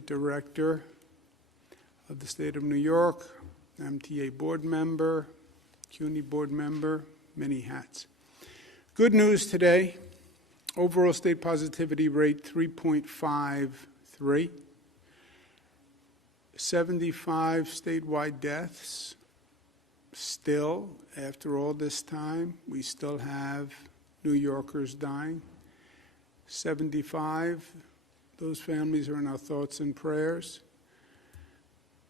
Director of the State of New York, MTA board member, CUNY board member, many hats. Good news today, overall state positivity rate 3.53, 75 statewide deaths. Still, after all this time, we still have New Yorkers dying. 75. Those families are in our thoughts and prayers.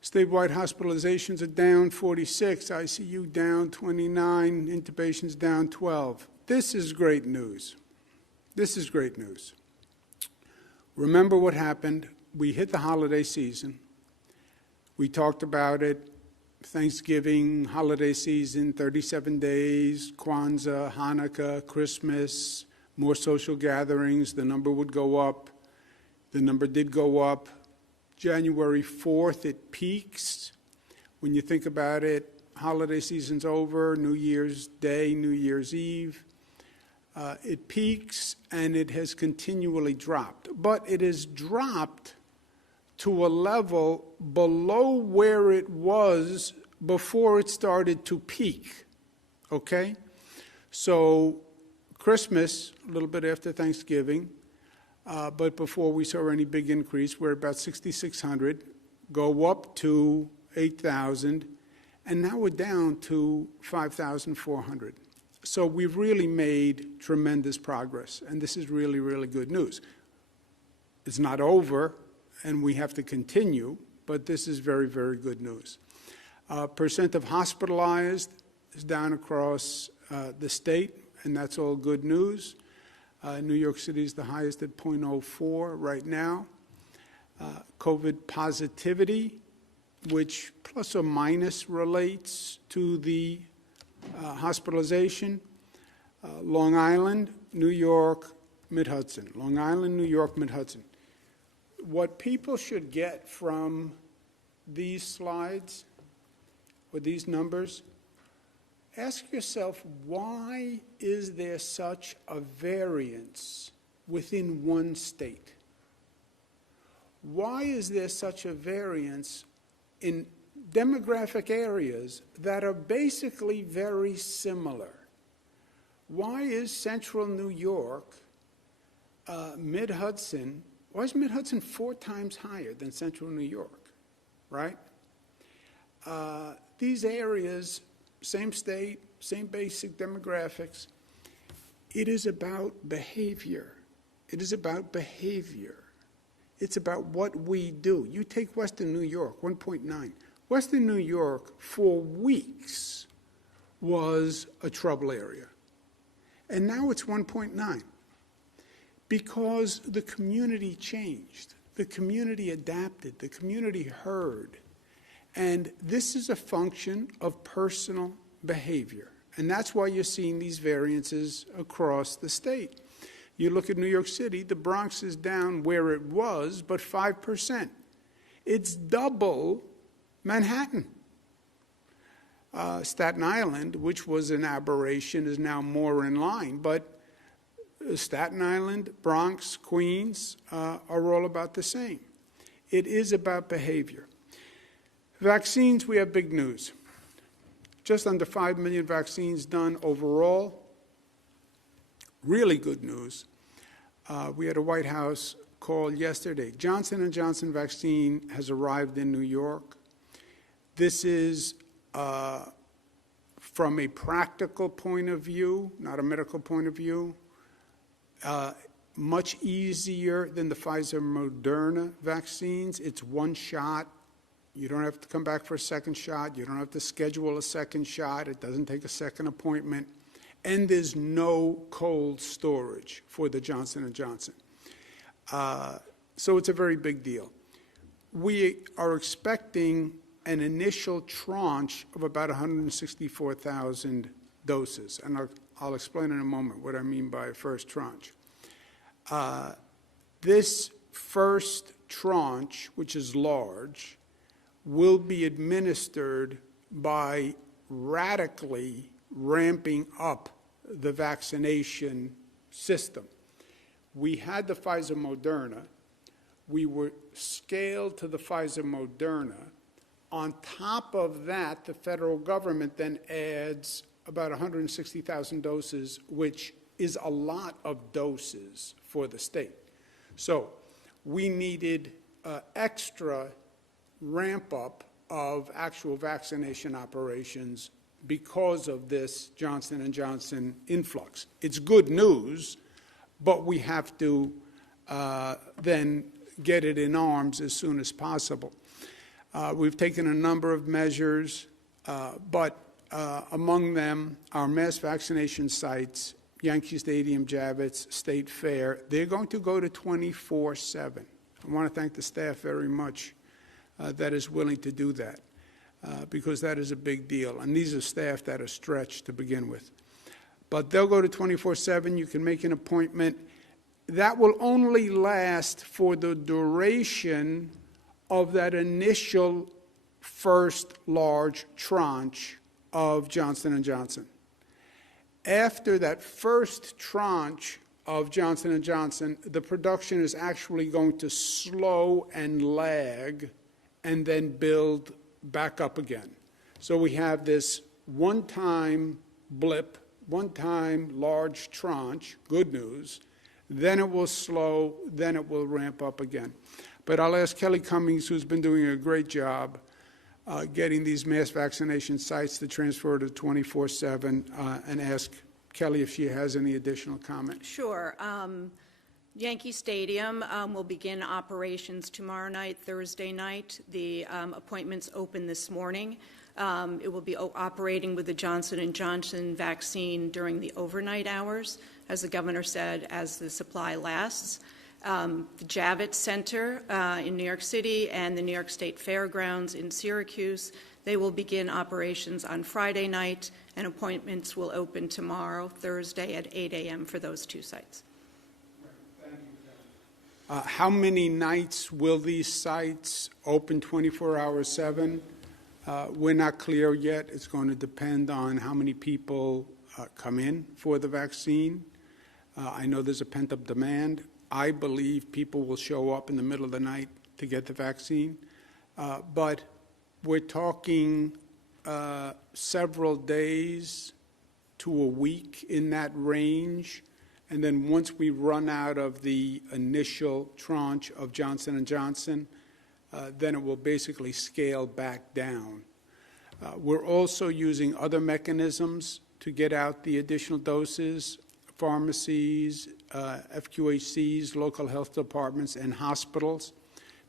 Statewide hospitalizations are down 46, ICU down 29, intubations down 12. This is great news. This is great news. Remember what happened. We hit the holiday season. We talked about it. Thanksgiving, holiday season, 37 days, Kwanzaa, Hanukkah, Christmas, more social gatherings, the number would go up. The number did go up. January 4th, it peaks. When you think about it, holiday season's over, New Year's Day, New Year's Eve. It peaks, and it has continually dropped. But it has dropped to a level below where it was before it started to peak, okay? So Christmas, a little bit after Thanksgiving, but before we saw any big increase, we're about 6,600, go up to 8,000, and now we're down to 5,400. So we've really made tremendous progress, and this is really, really good news. It's not over, and we have to continue, but this is very, very good news. Percent of hospitalized is down across the state, and that's all good news. New York City is the highest at 0.04 right now. COVID positivity, which plus or minus relates to the hospitalization. Long Island, New York, Mid-Hudson. Long Island, New York, Mid-Hudson. What people should get from these slides or these numbers, ask yourself, why is there such a variance within one state? Why is there such a variance in demographic areas that are basically very similar? Why is central New York, Mid-Hudson, why is Mid-Hudson 4 times higher than central New York, right? These areas, same state, same basic demographics. It is about behavior. It is about behavior. It's about what we do. You take Western New York, 1.9. Western New York, for weeks, was a trouble area. And now it's 1.9. Because the community changed. The community adapted. The community heard. And this is a function of personal behavior. And that's why you're seeing these variances across the state. You look at New York City, the Bronx is down where it was, but 5%. It's double Manhattan. Staten Island, which was an aberration, is now more in line. But Staten Island, Bronx, Queens are all about the same. It is about behavior. Vaccines, we have big news. Just under 5 million vaccines done overall. Really good news. We had a White House call yesterday. Johnson & Johnson vaccine has arrived in New York. This is, from a practical point of view, not a medical point of view, much easier than the Pfizer-Moderna vaccines. It's one shot. You don't have to come back for a second shot. You don't have to schedule a second shot. It doesn't take a second appointment. And there's no cold storage for the Johnson & Johnson. So it's a very big deal. We are expecting an initial tranche of about 164,000 doses. And I'll explain in a moment what I mean by first tranche. This first tranche, which is large, will be administered by radically ramping up the vaccination system. We had the Pfizer-Moderna. we were scaled to the Pfizer Moderna. On top of that, the federal government then adds about 160,000 doses, which is a lot of doses for the state. So we needed extra ramp up of actual vaccination operations because of this Johnson & Johnson influx. It's good news, but we have to then get it in arms as soon as possible. We've taken a number of measures, but among them, our mass vaccination sites, Yankee Stadium, Javits, State Fair, they're going to go to 24/7. I want to thank the staff very much that is willing to do that, because that is a big deal. And these are staff that are stretched to begin with. But they'll go to 24/7. You can make an appointment. That will only last for the duration of that initial first large tranche of Johnson & Johnson. After that first tranche of Johnson & Johnson, the production is actually going to slow and lag and then build back up again. So we have this one-time blip, one-time large tranche, good news, then it will slow, then it will ramp up again. But I'll ask Kelly Cummings, who's been doing a great job getting these mass vaccination sites to transfer to 24/7, and ask Kelly if she has any additional comment. Sure. Yankee Stadium will begin operations tomorrow night, Thursday night. The appointments open this morning. It will be operating with the Johnson & Johnson vaccine during the overnight hours, as the governor said, as the supply lasts. The Javits Center in New York City and the New York State Fairgrounds in Syracuse, they will begin operations on Friday night, and appointments will open tomorrow, Thursday, at 8 a.m. for those two sites. Thank you. How many nights will these sites open 24 hours, 7? We're not clear yet. It's going to depend on how many people come in for the vaccine. I know there's a pent-up demand. I believe people will show up in the middle of the night to get the vaccine. But we're talking several days to a week in that range. And then once we run out of the initial tranche of Johnson & Johnson, then it will basically scale back down. We're also using other mechanisms to get out the additional doses, pharmacies, FQHCs, local health departments, and hospitals.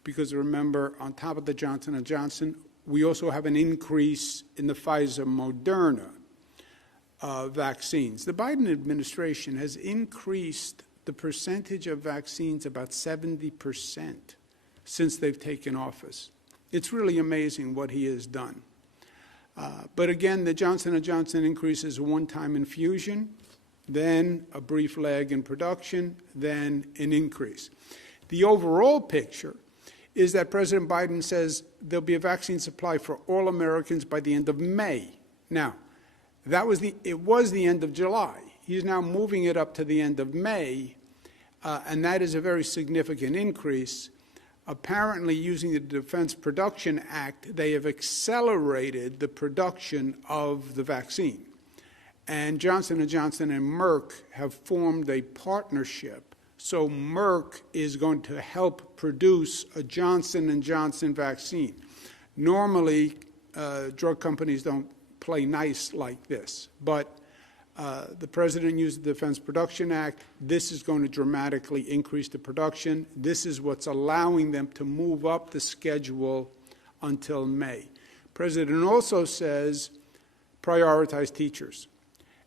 Because remember, on top of the Johnson & Johnson, we also have an increase in the Pfizer Moderna vaccines. The Biden administration has increased the percentage of vaccines about 70% since they've taken office. It's really amazing what he has done. But again, the Johnson & Johnson increase is a one-time infusion, then a brief lag in production, then an increase. The overall picture is that President Biden says there'll be a vaccine supply for all Americans by the end of May. Now, it was the end of July. He's now moving it up to the end of May, and that is a very significant increase. Apparently, using the Defense Production Act, they have accelerated the production of the vaccine. And Johnson & Johnson and Merck have formed a partnership. So Merck is going to help produce a Johnson & Johnson vaccine. Normally, drug companies don't play nice like this. But the president used the Defense Production Act. This is going to dramatically increase the production. This is what's allowing them to move up the schedule until May. The president also says prioritize teachers.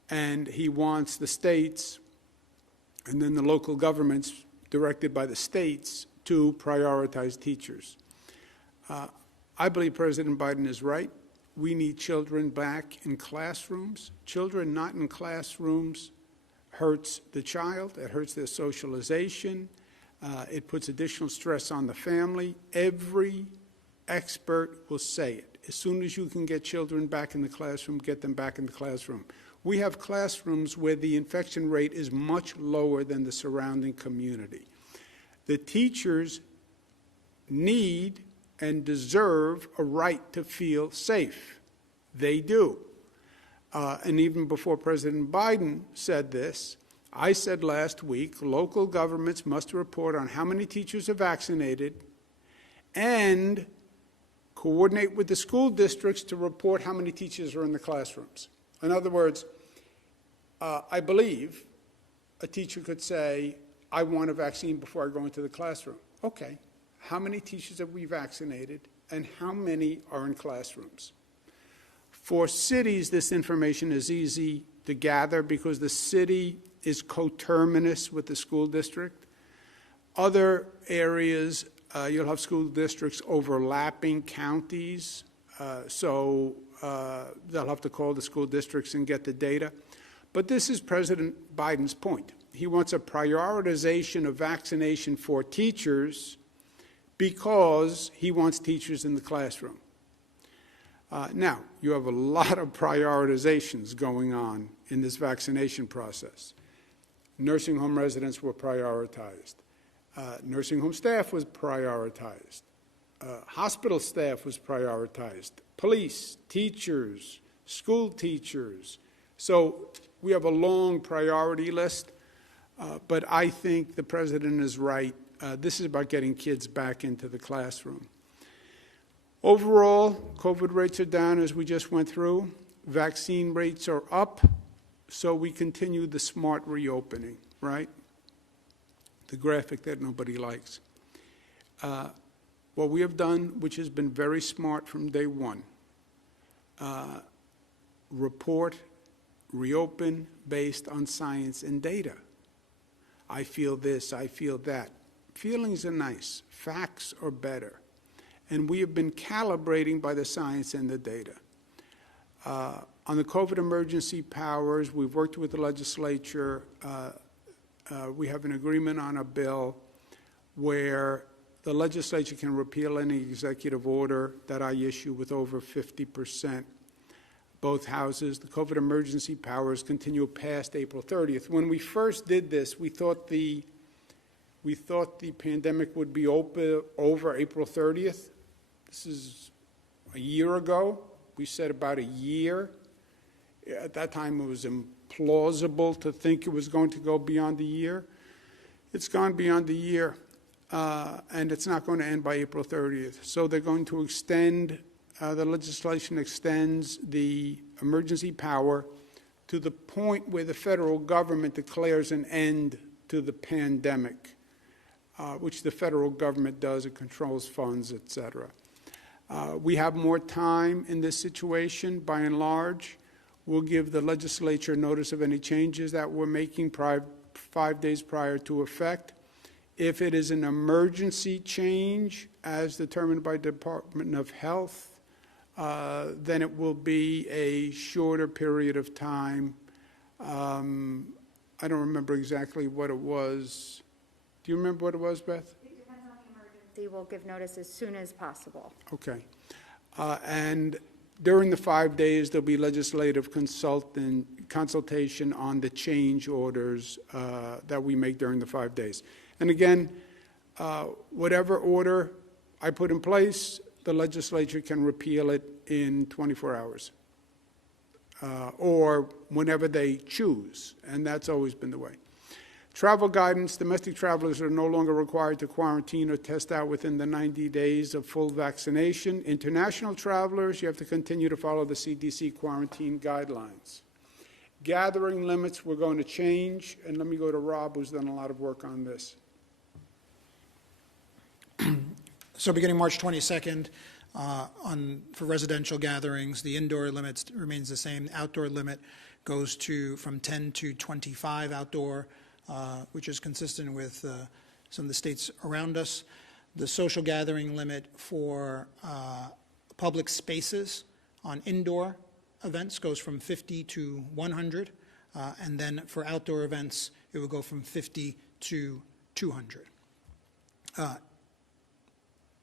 And he wants the states and then the local governments directed by the states to prioritize teachers. I believe President Biden is right. We need children back in classrooms. Children not in classrooms hurts the child. It hurts their socialization. It puts additional stress on the family. Every expert will say it. As soon as you can get children back in the classroom, get them back in the classroom. We have classrooms where the infection rate is much lower than the surrounding community. The teachers need and deserve a right to feel safe. They do. And even before President Biden said this, I said last week, local governments must report on how many teachers are vaccinated and coordinate with the school districts to report how many teachers are in the classrooms. In other words, I believe a teacher could say, I want a vaccine before I go into the classroom. Okay, how many teachers have we vaccinated and how many are in classrooms? For cities, this information is easy to gather because the city is coterminous with the school district. Other areas, you'll have school districts overlapping counties, so they'll have to call the school districts and get the data. But this is President Biden's point. He wants a prioritization of vaccination for teachers because he wants teachers in the classroom. Now, you have a lot of prioritizations going on in this vaccination process. Nursing home residents were prioritized. Nursing home staff was prioritized. Hospital staff was prioritized. Police, teachers, school teachers. So we have a long priority list, but I think the president is right. This is about getting kids back into the classroom. Overall, COVID rates are down as we just went through. Vaccine rates are up, so we continue the smart reopening, right? The graphic that nobody likes. What we have done, which has been very smart from day one, report, reopen based on science and data. I feel this, I feel that. Feelings are nice, facts are better. And we have been calibrating by the science and the data. On the COVID emergency powers, we've worked with the legislature. We have an agreement on a bill where the legislature can repeal any executive order that I issue with over 50%. Both houses, the COVID emergency powers continue past April 30th. When we first did this, we thought the pandemic would be over April 30th. This is a year ago. We said about a year. At that time, it was implausible to think it was going to go beyond a year. It's gone beyond a year, and it's not going to end by April 30th. So they're going to extend, the legislation extends the emergency power to the point where the federal government declares an end to the pandemic, which the federal government does. It controls funds, et cetera. We have more time in this situation, by and large. We'll give the legislature notice of any changes that we're making 5 days prior to effect. If it is an emergency change, as determined by the Department of Health, then it will be a shorter period of time. I don't remember exactly what it was. Do you remember what it was, Beth? Will give notice as soon as possible. Okay. And during the 5 days, there'll be legislative consultation on the change orders that we make during the 5 days. And again, whatever order I put in place, the legislature can repeal it in 24 hours or whenever they choose, and that's always been the way. Travel guidance, domestic travelers are no longer required to quarantine or test out within the 90 days of full vaccination. International travelers, you have to continue to follow the CDC quarantine guidelines. Gathering limits, we're going to change, and let me go to Rob, who's done a lot of work on this. So beginning March 22nd, for residential gatherings, the indoor limit remains the same. The outdoor limit goes from 10 to 25 outdoor, which is consistent with some of the states around us. The social gathering limit for public spaces on indoor events goes from 50 to 100, and then for outdoor events, it will go from 50 to 200.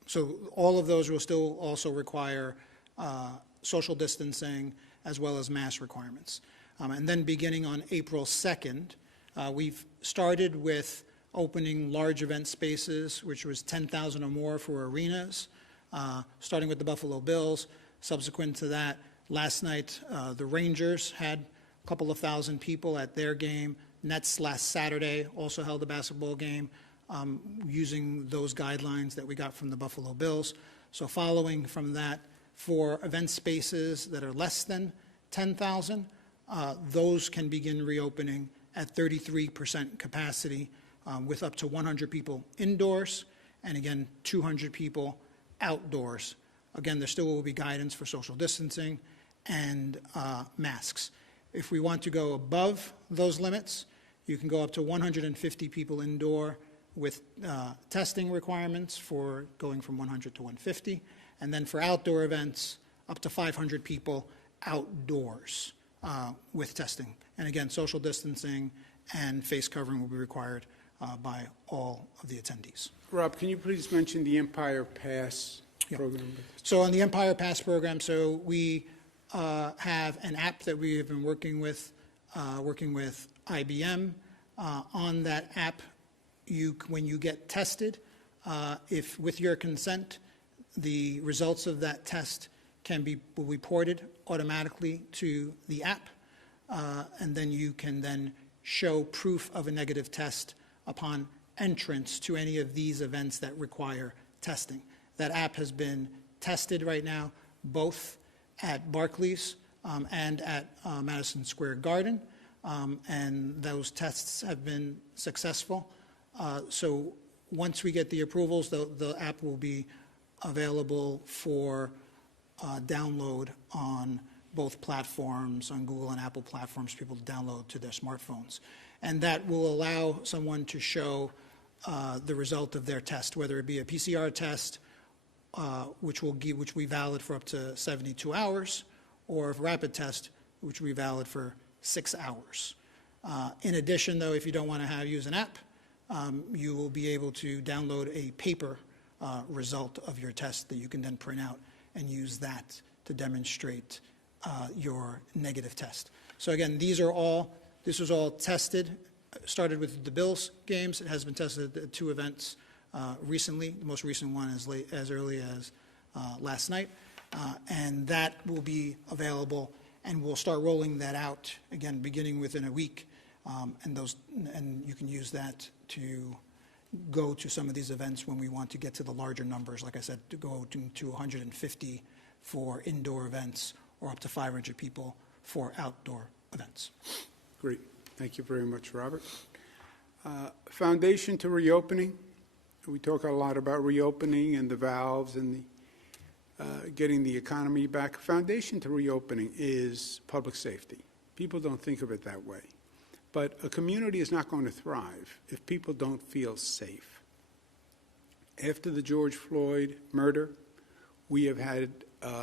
So all of those will still also require social distancing as well as mask requirements. And then beginning on April 2nd, we've started with opening large event spaces, which was 10,000 or more for arenas, starting with the Buffalo Bills. Subsequent to that, last night, the Rangers had a couple of thousand people at their game. Nets last Saturday also held a basketball game using those guidelines that we got from the Buffalo Bills. So following from that, for event spaces that are less than 10,000, those can begin reopening at 33% capacity with up to 100 people indoors and, again, 200 people outdoors. Again, there still will be guidance for social distancing and masks. If we want to go above those limits, you can go up to 150 people indoor with testing requirements for going from 100 to 150. And then for outdoor events, up to 500 people outdoors with testing. And again, social distancing and face covering will be required by all of the attendees. Rob, can you please mention the Empire Pass program? So on the Empire Pass program, so we have an app that we have been working with IBM. On that app, when you get tested, if with your consent, the results of that test will be reported automatically to the app, and then you can then show proof of a negative test upon entrance to any of these events that require testing. That app has been tested right now, both at Barclays and at Madison Square Garden, and those tests have been successful. So once we get the approvals, the app will be available for download on both platforms, on Google and Apple platforms, for people to download to their smartphones. And that will allow someone to show the result of their test, whether it be a PCR test, which will be valid for up to 72 hours, or a rapid test, which will be valid for 6 hours. In addition, though, if you don't want to use an app, you will be able to download a paper result of your test that you can then print out and use that to demonstrate your negative test. So again, this was all tested, started with the Bills games. It has been tested at 2 events recently. The most recent one as early as last night. And that will be available, and we'll start rolling that out, again, beginning within a week. And you can use that to go to some of these events when we want to get to the larger numbers, like I said, to go to 150 for indoor events or up to 500 people for outdoor events. Great. Thank you very much, Robert. Foundation to reopening. We talk a lot about reopening and the valves and getting the economy back. Foundation to reopening is public safety. People don't think of it that way. But a community is not going to thrive if people don't feel safe. After the George Floyd murder, we have had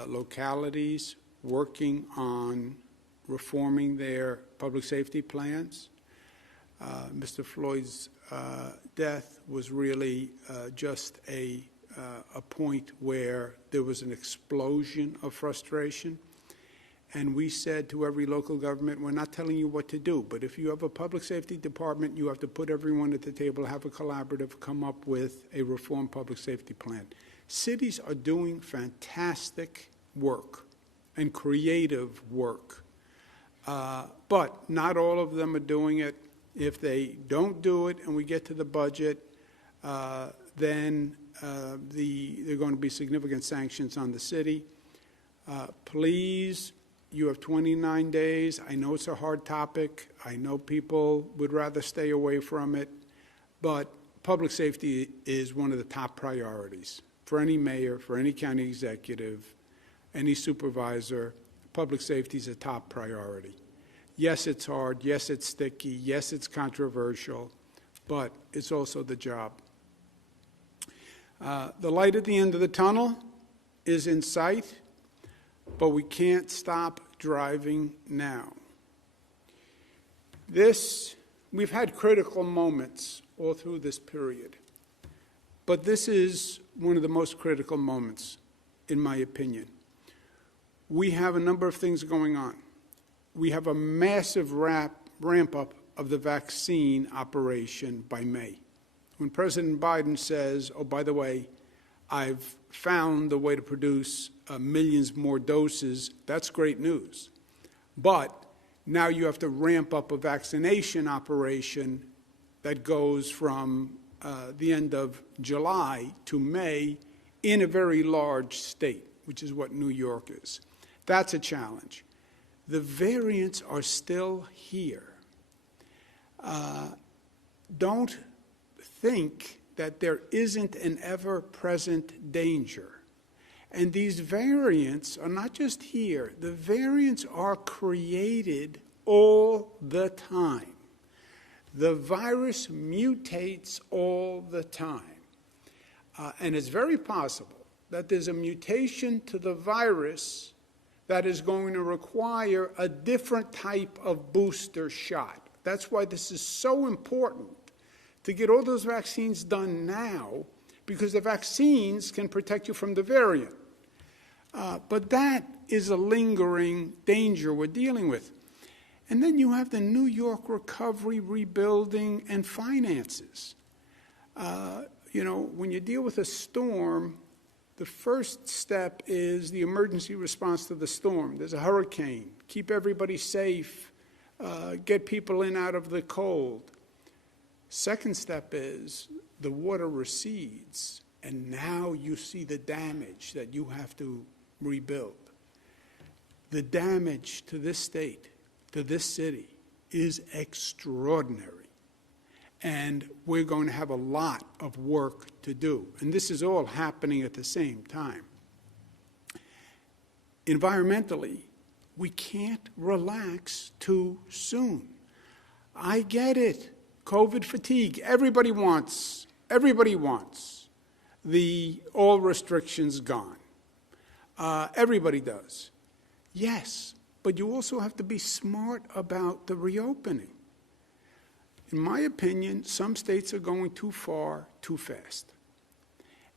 localities working on reforming their public safety plans. Mr. Floyd's death was really just a point where there was an explosion of frustration. And we said to every local government, we're not telling you what to do, but if you have a public safety department, you have to put everyone at the table, have a collaborative, come up with a reformed public safety plan. Cities are doing fantastic work and creative work, but not all of them are doing it. If they don't do it and we get to the budget, then there are going to be significant sanctions on the city. Please, you have 29 days. I know it's a hard topic. I know people would rather stay away from it, but public safety is one of the top priorities for any mayor, for any county executive, any supervisor. Public safety is a top priority. Yes, it's hard. Yes, it's sticky. Yes, it's controversial, but it's also the job. The light at the end of the tunnel is in sight, but we can't stop driving now. We've had critical moments all through this period, but this is one of the most critical moments, in my opinion. We have a number of things going on. We have a massive ramp up of the vaccine operation by May. When President Biden says, oh, by the way, I've found a way to produce millions more doses, that's great news. But now you have to ramp up a vaccination operation that goes from the end of July to May in a very large state, which is what New York is. That's a challenge. The variants are still here. Don't think that there isn't an ever-present danger. And these variants are not just here. The variants are created all the time. The virus mutates all the time. And it's very possible that there's a mutation to the virus that is going to require a different type of booster shot. That's why this is so important to get all those vaccines done now, because the vaccines can protect you from the variant. But that is a lingering danger we're dealing with. And then you have the New York recovery, rebuilding, and finances. When you deal with a storm, the first step is the emergency response to the storm. There's a hurricane. Keep everybody safe. Get people in out of the cold. Second step is the water recedes, and now you see the damage that you have to rebuild. The damage to this state, to this city, is extraordinary. And we're going to have a lot of work to do. And this is all happening at the same time. Environmentally, we can't relax too soon. I get it. COVID fatigue. Everybody wants all restrictions gone. Everybody does. Yes, but you also have to be smart about the reopening. In my opinion, some states are going too far, too fast.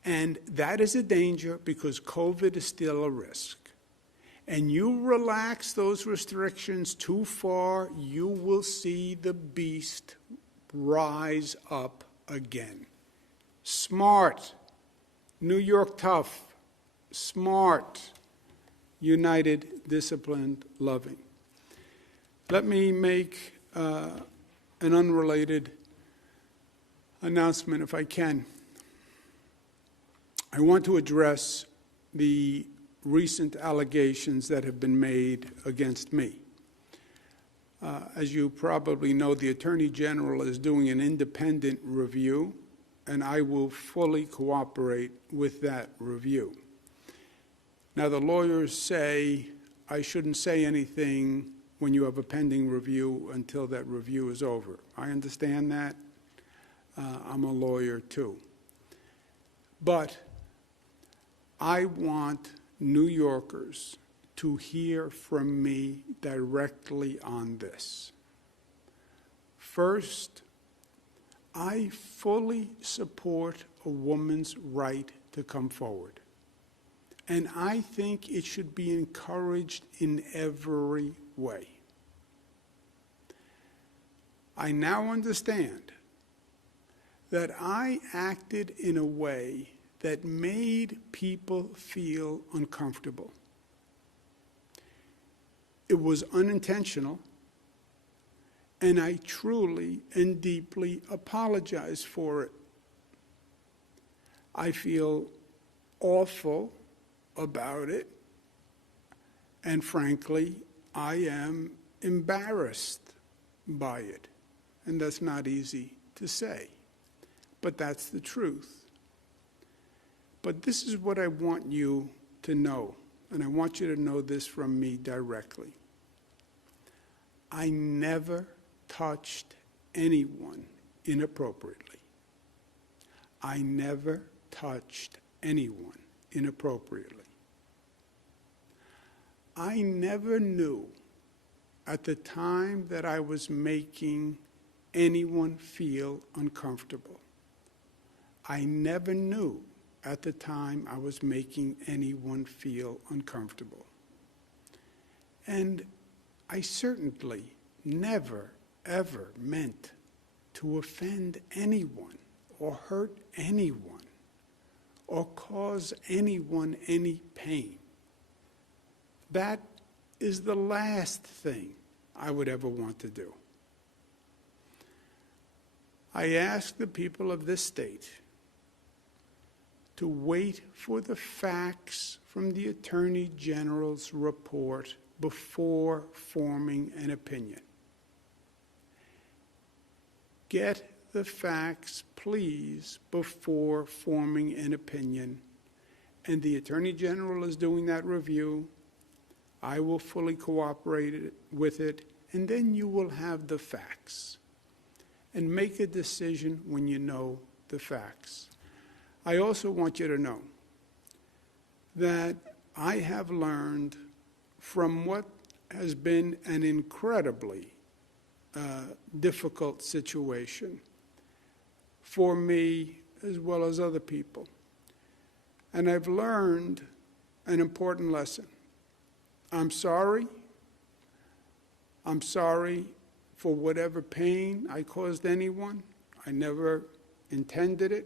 And that is a danger because COVID is still a risk. And you relax those restrictions too far, you will see the beast rise up again. Smart, New York tough, smart, united, disciplined, loving. Let me make an unrelated announcement, if I can. I want to address the recent allegations that have been made against me. As you probably know, the Attorney General is doing an independent review, and I will fully cooperate with that review. Now, the lawyers say I shouldn't say anything when you have a pending review until that review is over. I understand that. I'm a lawyer too. But I want New Yorkers to hear from me directly on this. First, I fully support a woman's right to come forward. And I think it should be encouraged in every way. I now understand that I acted in a way that made people feel uncomfortable. It was unintentional, and I truly and deeply apologize for it. I feel awful about it, and frankly, I am embarrassed by it. And that's not easy to say, but that's the truth. But this is what I want you to know, and I want you to know this from me directly. I never touched anyone inappropriately. I never touched anyone inappropriately. I never knew at the time that I was making anyone feel uncomfortable. I never knew at the time I was making anyone feel uncomfortable. And I certainly never, ever meant to offend anyone or hurt anyone or cause anyone any pain. That is the last thing I would ever want to do. I ask the people of this state to wait for the facts from the Attorney General's report before forming an opinion. Get the facts, please, before forming an opinion. And the Attorney General is doing that review. I will fully cooperate with it, and then you will have the facts. And make a decision when you know the facts. I also want you to know that I have learned from what has been an incredibly difficult situation for me as well as other people. And I've learned an important lesson. I'm sorry. I'm sorry for whatever pain I caused anyone. I never intended it.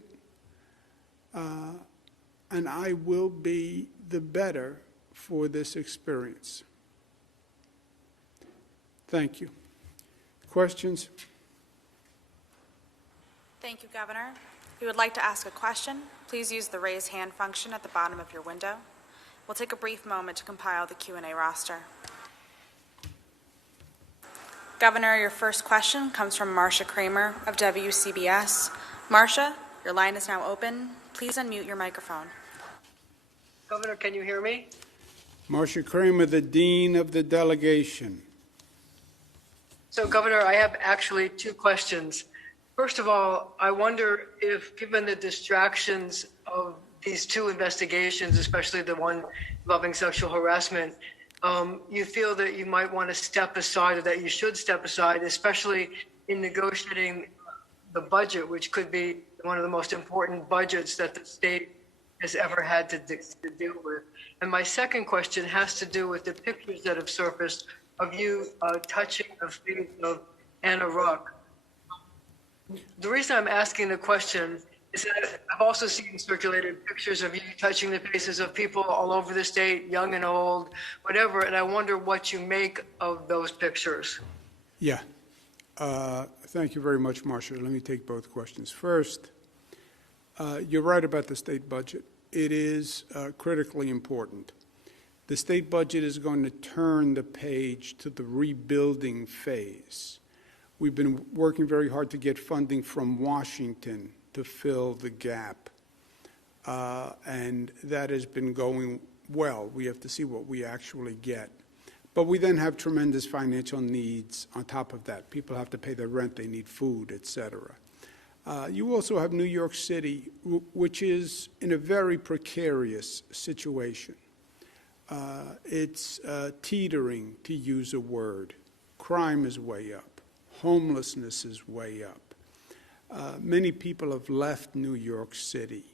And I will be the better for this experience. Thank you. Questions? Thank you, Governor. If you would like to ask a question, please use the raise hand function at the bottom of your window. We'll take a brief moment to compile the Q&A roster. Governor, your first question comes from Marcia Kramer of WCBS. Marcia, your line is now open. Please unmute your microphone. Governor, can you hear me? Marcia Kramer, the Dean of the Delegation. So, Governor, I have actually two questions. First of all, I wonder if, given the distractions of these two investigations, especially the one involving sexual harassment, you feel that you might want to step aside, or that you should step aside, especially in negotiating the budget, which could be one of the most important budgets that the state has ever had to deal with. And my second question has to do with the pictures that have surfaced of you touching the face of Anna Ruck. The reason I'm asking the question is that I've also seen circulated pictures of you touching the faces of people all over the state, young and old, whatever, and I wonder what you make of those pictures. Yeah. Thank you very much, Marcia. Let me take both questions. First, you're right about the state budget. It is critically important. The state budget is going to turn the page to the rebuilding phase. We've been working very hard to get funding from Washington to fill the gap, and that has been going well. We have to see what we actually get. But we then have tremendous financial needs on top of that. People have to pay their rent, they need food, et cetera. You also have New York City, which is in a very precarious situation. It's teetering, to use a word. Crime is way up. Homelessness is way up. Many people have left New York City.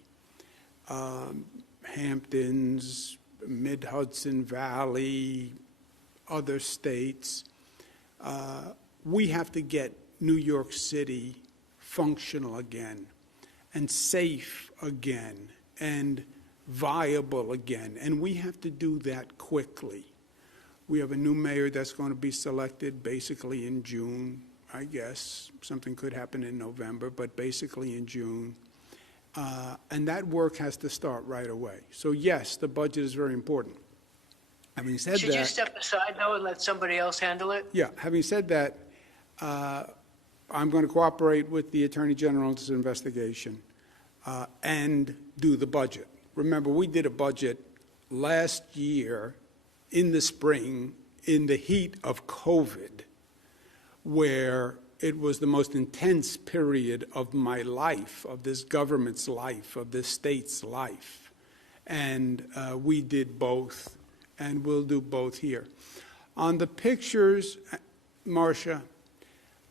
Hamptons, Mid-Hudson Valley, other states. We have to get New York City functional again, and safe again, and viable again. And we have to do that quickly. We have a new mayor that's going to be selected basically in June, I guess. Something could happen in November, but basically in June. And that work has to start right away. So yes, the budget is very important. Having said Should you step aside, though, and let somebody else handle it? Yeah, having said that, I'm going to cooperate with the Attorney General's investigation and do the budget. Remember, we did a budget last year in the spring in the heat of COVID, where it was the most intense period of my life, of this government's life, of this state's life. And we did both, and we'll do both here. On the pictures, Marcia,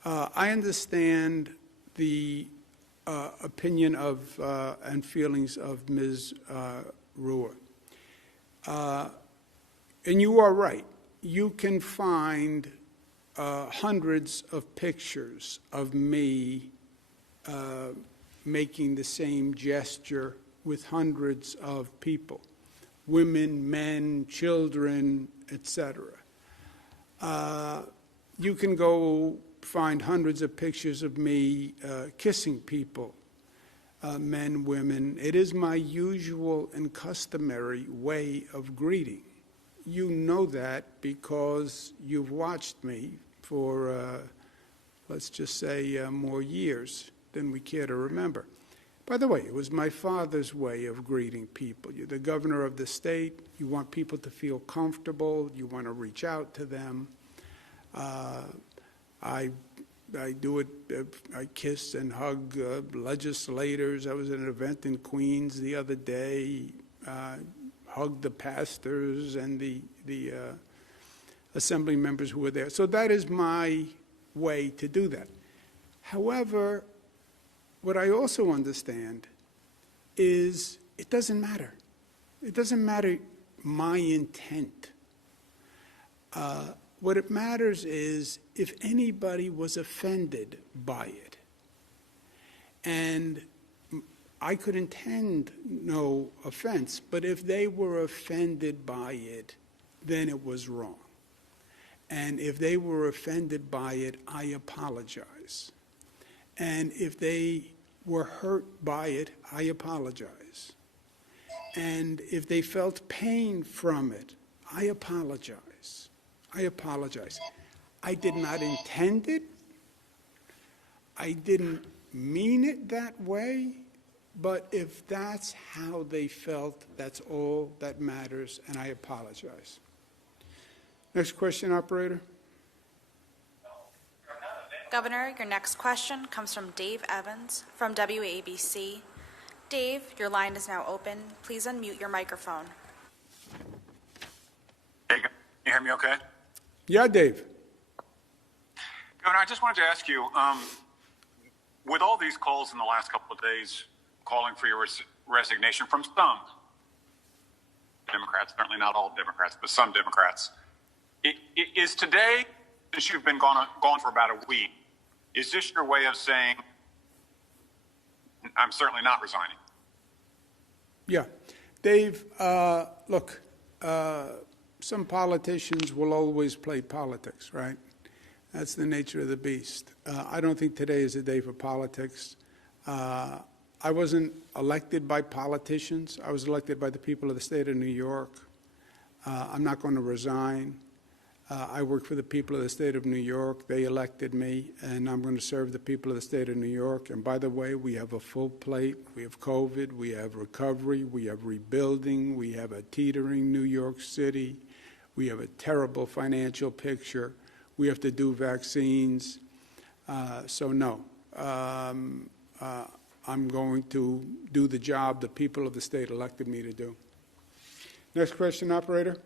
I understand the opinion of and feelings of Ms. Ruhr. And you are right. You can find hundreds of pictures of me making the same gesture with hundreds of people, women, men, children, etc. You can go find hundreds of pictures of me kissing people, men, women. It is my usual and customary way of greeting. You know that because you've watched me for, let's just say, more years than we care to remember. By the way, it was my father's way of greeting people. You're the governor of the state. You want people to feel comfortable. You want to reach out to them. I do it. I kiss and hug legislators. I was at an event in Queens the other day. Hugged the pastors and the assembly members who were there. So that is my way to do that. However, what I also understand is it doesn't matter. It doesn't matter my intent. What it matters is if anybody was offended by it. And I could intend no offense, but if they were offended by it, then it was wrong. And if they were offended by it, I apologize. And if they were hurt by it, I apologize. And if they felt pain from it, I apologize. I apologize. I did not intend it. I didn't mean it that way. But if that's how they felt, that's all that matters, and I apologize. Next question, operator. Governor, your next question comes from Dave Evans from WABC. Dave, your line is now open. Please unmute your microphone. Hey, can you hear me okay? Yeah, Dave. Governor, I just wanted to ask you, with all these calls in the last couple of days calling for your resignation from some Democrats, certainly not all Democrats, but some Democrats, is today, since you've been gone for about a week, is this your way of saying, I'm certainly not resigning? Yeah. Dave, look, some politicians will always play politics, right? That's the nature of the beast. I don't think today is a day for politics. I wasn't elected by politicians. I was elected by the people of the state of New York. I'm not going to resign. I work for the people of the state of New York. They elected me, and I'm going to serve the people of the state of New York. And by the way, we have a full plate. We have COVID. We have recovery. We have rebuilding. We have a teetering New York City. We have a terrible financial picture. We have to do vaccines. So no. I'm going to do the job the people of the state elected me to do. Next question, operator.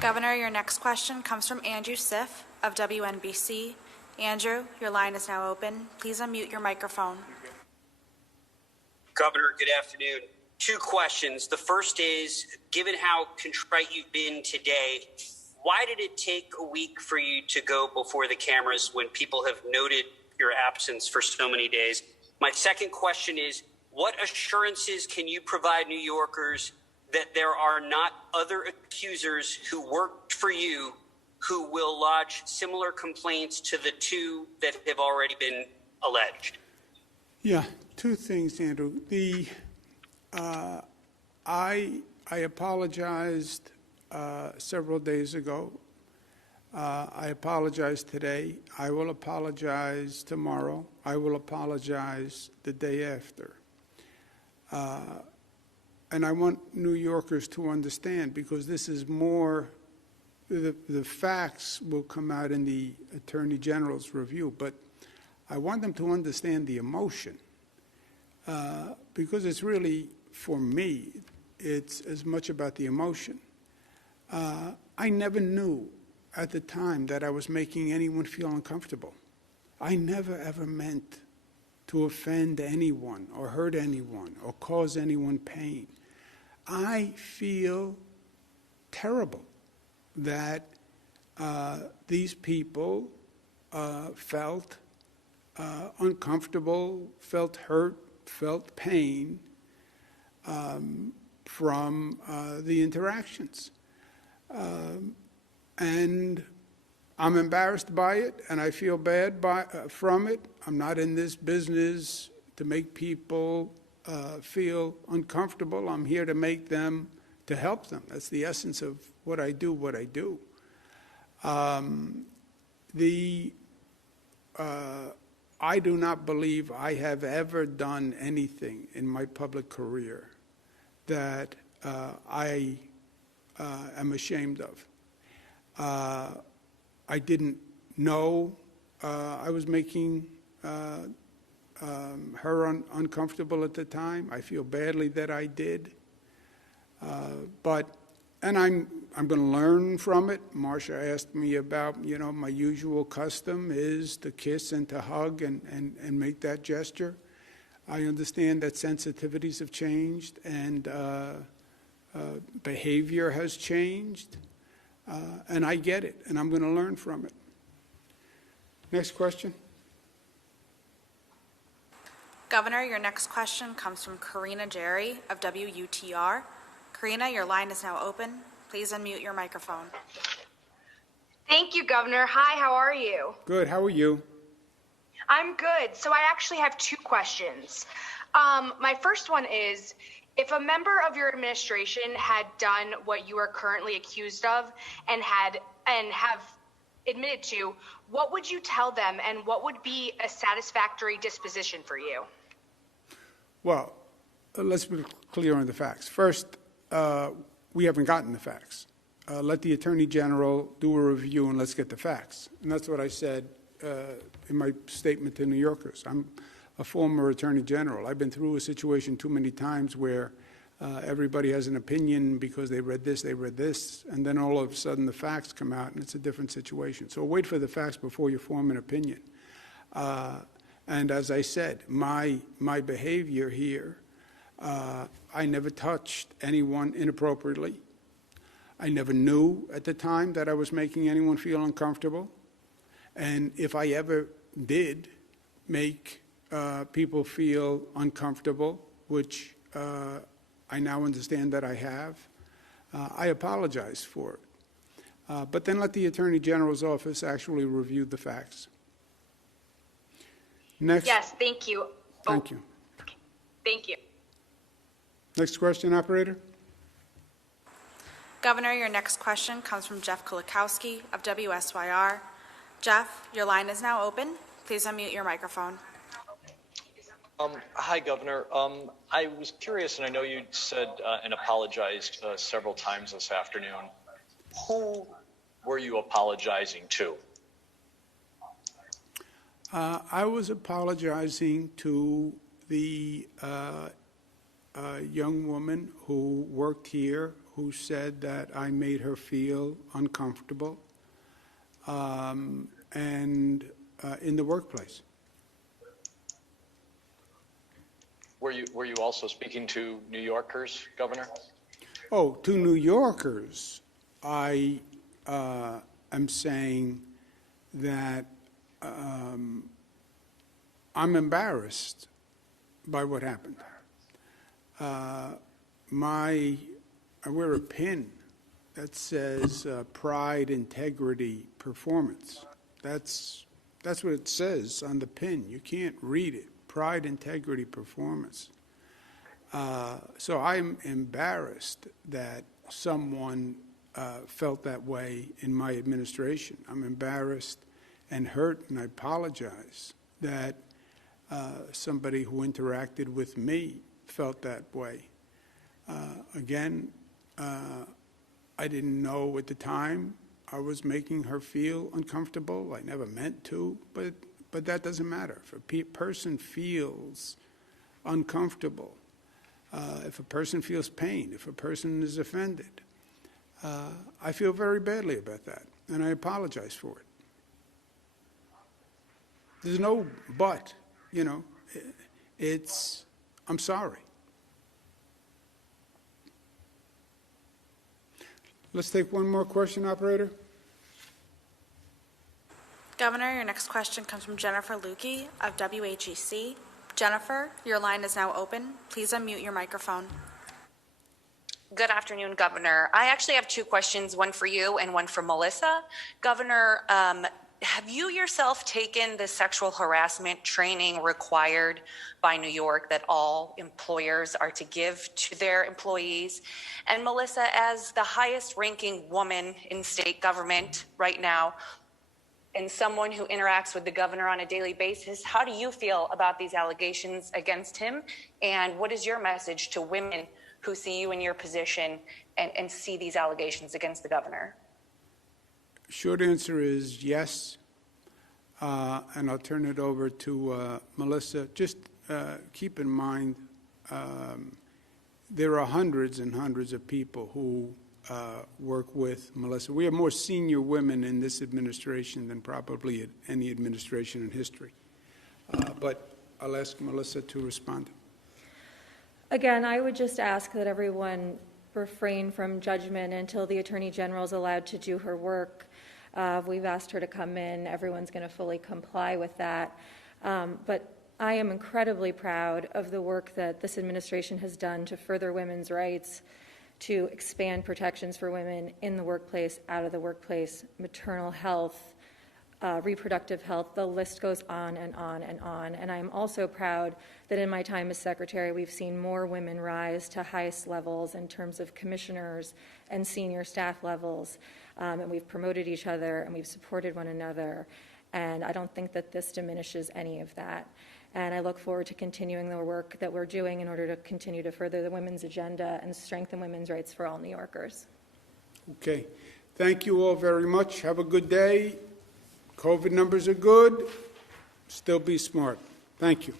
Governor, your next question comes from Andrew Siff of WNBC. Andrew, your line is now open. Please unmute your microphone. Governor, good afternoon. 2 questions. The first is, given how contrite you've been today, why did it take a week for you to go before the cameras when people have noted your absence for so many days? My second question is, what assurances can you provide New Yorkers that there are not other accusers who worked for you who will lodge similar complaints to the 2 that have already been alleged? Yeah, 2 things, Andrew. I apologized several days ago. I apologize today. I will apologize tomorrow. I will apologize the day after. And I want New Yorkers to understand, because this is more, the facts will come out in the Attorney General's review, but I want them to understand the emotion, because it's really, for me, it's as much about the emotion. I never knew at the time that I was making anyone feel uncomfortable. I never, ever meant to offend anyone or hurt anyone or cause anyone pain. I feel terrible that these people felt uncomfortable, felt hurt, felt pain from the interactions. And I'm embarrassed by it, and I feel bad from it. I'm not in this business to make people feel uncomfortable. I'm here to to help them. That's the essence of what I do. I do not believe I have ever done anything in my public career that I am ashamed of. I didn't know I was making her uncomfortable at the time. I feel badly that I did. And I'm going to learn from it. Marcia asked me about, my usual custom is to kiss and to hug and make that gesture. I understand that sensitivities have changed and behavior has changed. And I get it, and I'm going to learn from it. Next question. Governor, your next question comes from Karina Jerry of WUTR. Karina, your line is now open. Please unmute your microphone. Thank you, Governor. Hi, how are you? Good. How are you? I'm good. So I actually have two questions. My first one is, if a member of your administration had done what you are currently accused of and have admitted to, what would you tell them, and what would be a satisfactory disposition for you? Well, let's be clear on the facts. First, we haven't gotten the facts. Let the Attorney General do a review and let's get the facts. And that's what I said in my statement to New Yorkers. I'm a former Attorney General. I've been through a situation too many times where everybody has an opinion because they read this, and then all of a sudden the facts come out and it's a different situation. So wait for the facts before you form an opinion. And as I said, my behavior here, I never touched anyone inappropriately. I never knew at the time that I was making anyone feel uncomfortable. And if I ever did make people feel uncomfortable, which I now understand that I have, I apologize for it. But then let the Attorney General's office actually review the facts. Next. Yes, thank you. Thank you. Okay. Thank you. Next question, operator. Governor, your next question comes from Jeff Kulikowski of WSYR. Jeff, your line is now open. Please unmute your microphone. Hi, Governor. I was curious, and I know you said and apologized several times this afternoon. Who were you apologizing to? I was apologizing to the young woman who worked here who said that I made her feel uncomfortable and in the workplace. Were you also speaking to New Yorkers, Governor? Oh, to New Yorkers, I am saying that I'm embarrassed by what happened. I wear a pin that says pride, integrity, performance. That's what it says on the pin. You can't read it. Pride, integrity, performance. So I'm embarrassed that someone felt that way in my administration. I'm embarrassed and hurt, and I apologize that somebody who interacted with me felt that way. Again, I didn't know at the time I was making her feel uncomfortable. I never meant to, but that doesn't matter. If a person feels uncomfortable, if a person feels pain, if a person is offended, I feel very badly about that, and I apologize for it. There's no but, I'm sorry. Let's take one more question, operator. Governor, your next question comes from Jennifer Lukey of WHEC. Jennifer, your line is now open. Please unmute your microphone. Good afternoon, Governor. I actually have two questions, one for you and one for Melissa. Governor, have you yourself taken the sexual harassment training required by New York that all employers are to give to their employees? And Melissa, as the highest ranking woman in state government right now, and someone who interacts with the governor on a daily basis, how do you feel about these allegations against him? And what is your message to women who see you in your position and see these allegations against the governor? Short answer is yes. And I'll turn it over to Melissa. Just keep in mind, there are hundreds and hundreds of people who work with Melissa. We have more senior women in this administration than probably at any administration in history. But I'll ask Melissa to respond. Again, I would just ask that everyone refrain from judgment until the Attorney General is allowed to do her work. We've asked her to come in. Everyone's going to fully comply with that. But I am incredibly proud of the work that this administration has done to further women's rights, to expand protections for women in the workplace, out of the workplace, maternal health, reproductive health. The list goes on and on and on. And I'm also proud that in my time as secretary, we've seen more women rise to highest levels in terms of commissioners and senior staff levels. And we've promoted each other and we've supported one another. And I don't think that this diminishes any of that. And I look forward to continuing the work that we're doing in order to continue to further the women's agenda and strengthen women's rights for all New Yorkers. Okay. Thank you all very much. Have a good day. COVID numbers are good. Still be smart. Thank you.